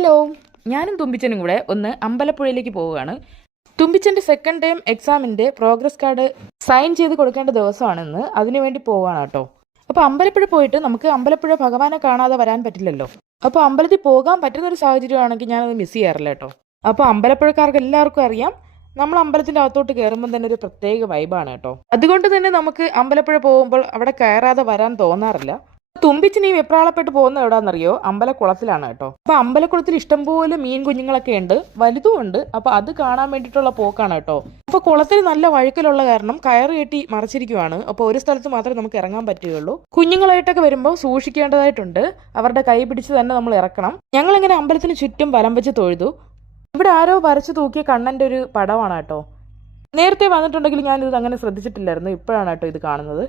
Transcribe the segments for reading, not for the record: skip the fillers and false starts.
Hello, ഞാനും തുമ്പിച്ചനും കൂടെ ഒന്ന് അമ്പലപ്പുഴയിലേക്ക് പോവുകയാണ്. തുമ്പിച്ചൻ്റെ സെക്കൻഡ് ടൈം എക്സാമിൻ്റെ പ്രോഗ്രസ് കാർഡ് സൈൻ ചെയ്ത് കൊടുക്കേണ്ട ദിവസമാണെന്ന്, അതിനുവേണ്ടി പോവുകയാണ് കേട്ടോ. അപ്പോൾ അമ്പലപ്പുഴ പോയിട്ട് നമുക്ക് അമ്പലപ്പുഴ ഭഗവാനെ കാണാതെ വരാൻ പറ്റില്ലല്ലോ. അപ്പോൾ അമ്പലത്തിൽ പോകാൻ പറ്റുന്നൊരു സാഹചര്യമാണെങ്കിൽ ഞാനത് മിസ് ചെയ്യാറില്ല കേട്ടോ. അപ്പോൾ അമ്പലപ്പുഴക്കാർക്ക് എല്ലാവർക്കും അറിയാം, നമ്മൾ അമ്പലത്തിൻ്റെ അകത്തോട്ട് കയറുമ്പോൾ തന്നെ ഒരു പ്രത്യേക വൈബാണ് കേട്ടോ. അതുകൊണ്ട് തന്നെ നമുക്ക് അമ്പലപ്പുഴ പോകുമ്പോൾ അവിടെ കയറാതെ വരാൻ തോന്നാറില്ല. തുമ്പിച്ചിന് ഈ വെപ്രാളപ്പെട്ട് പോകുന്ന എവിടാന്നറിയോ? അമ്പലക്കുളത്തിലാണ് കേട്ടോ. അപ്പൊ അമ്പലക്കുളത്തിൽ ഇഷ്ടംപോലെ മീൻ കുഞ്ഞുങ്ങളൊക്കെ ഉണ്ട്, വലുതും ഉണ്ട്. അപ്പൊ അത് കാണാൻ വേണ്ടിയിട്ടുള്ള പോക്കാണ് കേട്ടോ. അപ്പൊ കുളത്തിൽ നല്ല വഴുക്കലുള്ള കാരണം കയറ് കെട്ടി മറച്ചിരിക്കുവാണ്. അപ്പൊ ഒരു സ്ഥലത്ത് മാത്രമേ നമുക്ക് ഇറങ്ങാൻ പറ്റുകയുള്ളൂ. കുഞ്ഞുങ്ങളായിട്ടൊക്കെ വരുമ്പോൾ സൂക്ഷിക്കേണ്ടതായിട്ടുണ്ട്. അവരുടെ കൈ പിടിച്ച് തന്നെ നമ്മൾ ഇറക്കണം. ഞങ്ങൾ ഇങ്ങനെ അമ്പലത്തിന് ചുറ്റും വലം വെച്ച് തൊഴുതു. ഇവിടെ ആരോ വരച്ചു തൂക്കിയ കണ്ണന്റെ ഒരു പടമാണ് കേട്ടോ. നേരത്തെ വന്നിട്ടുണ്ടെങ്കിൽ ഞാനിത് അങ്ങനെ ശ്രദ്ധിച്ചിട്ടില്ലായിരുന്നു, ഇപ്പോഴാണ് കേട്ടോ ഇത് കാണുന്നത്.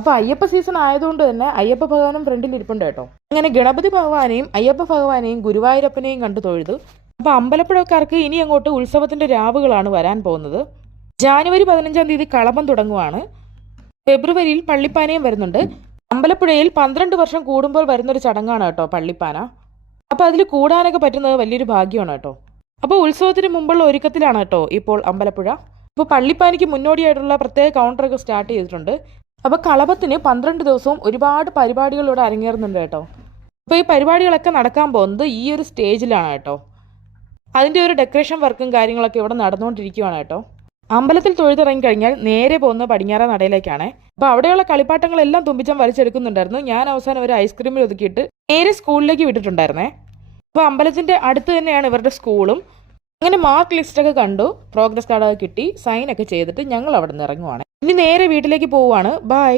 അപ്പോൾ അയ്യപ്പ സീസൺ ആയതുകൊണ്ട് തന്നെ അയ്യപ്പ ഭഗവാനും ഫ്രണ്ടിൽ ഇരിപ്പുണ്ട് കേട്ടോ. അങ്ങനെ ഗണപതി ഭഗവാനെയും അയ്യപ്പ ഭഗവാനെയും ഗുരുവായൂരപ്പനെയും കണ്ടു തൊഴുതു. അപ്പോൾ അമ്പലപ്പുഴക്കാർക്ക് ഇനി അങ്ങോട്ട് ഉത്സവത്തിന്റെ രാവുകളാണ് വരാൻ പോകുന്നത്. ജാനുവരി 15-ാം തീയതി കളഭം തുടങ്ങുവാണ്. ഫെബ്രുവരിയിൽ പള്ളിപ്പാനയും വരുന്നുണ്ട്. അമ്പലപ്പുഴയിൽ 12 വർഷം കൂടുമ്പോൾ വരുന്നൊരു ചടങ്ങാണ് കേട്ടോ പള്ളിപ്പാന. അപ്പോൾ അതിൽ കൂടാനൊക്കെ പറ്റുന്നത് വലിയൊരു ഭാഗ്യമാണ് കേട്ടോ. അപ്പോൾ ഉത്സവത്തിന് മുമ്പുള്ള ഒരുക്കത്തിലാണ് കേട്ടോ ഇപ്പോൾ അമ്പലപ്പുഴ. അപ്പോൾ പള്ളിപ്പാനയ്ക്ക് മുന്നോടിയായിട്ടുള്ള പ്രത്യേക കൗണ്ടറൊക്കെ സ്റ്റാർട്ട് ചെയ്തിട്ടുണ്ട്. അപ്പോൾ കളഭത്തിന് 12 ദിവസവും ഒരുപാട് പരിപാടികളിലൂടെ അരങ്ങേറുന്നുണ്ട് കേട്ടോ. അപ്പോൾ ഈ പരിപാടികളൊക്കെ നടക്കാൻ പോകുന്നത് ഈ ഒരു സ്റ്റേജിലാണ് കേട്ടോ. അതിൻ്റെ ഒരു ഡെക്കറേഷൻ വർക്കും കാര്യങ്ങളൊക്കെ ഇവിടെ നടന്നുകൊണ്ടിരിക്കുകയാണ് കേട്ടോ. അമ്പലത്തിൽ തൊഴുതിറങ്ങി കഴിഞ്ഞാൽ നേരെ പോകുന്നത് പടിഞ്ഞാറ നടയിലേക്കാണ്. അപ്പോൾ അവിടെയുള്ള കളിപ്പാട്ടങ്ങളെല്ലാം തുമ്പിച്ചൻ വലിച്ചെടുക്കുന്നുണ്ടായിരുന്നു. ഞാൻ അവസാനം ഒരു ഐസ്ക്രീമിൽ ഒതുക്കിയിട്ട് നേരെ സ്കൂളിലേക്ക് വിട്ടിട്ടുണ്ടായിരുന്നേ. അപ്പോൾ അമ്പലത്തിൻ്റെ അടുത്ത് തന്നെയാണ് ഇവരുടെ സ്കൂളും. അങ്ങനെ മാർക്ക് ലിസ്റ്റൊക്കെ കണ്ടു, പ്രോഗ്രസ് കാർഡൊക്കെ കിട്ടി, സൈനൊക്കെ ചെയ്തിട്ട് ഞങ്ങൾ അവിടെ നിന്ന് ഇറങ്ങുവാണ്. ഇനി നേരെ വീട്ടിലേക്ക് പോവുകയാണ്. ബൈ.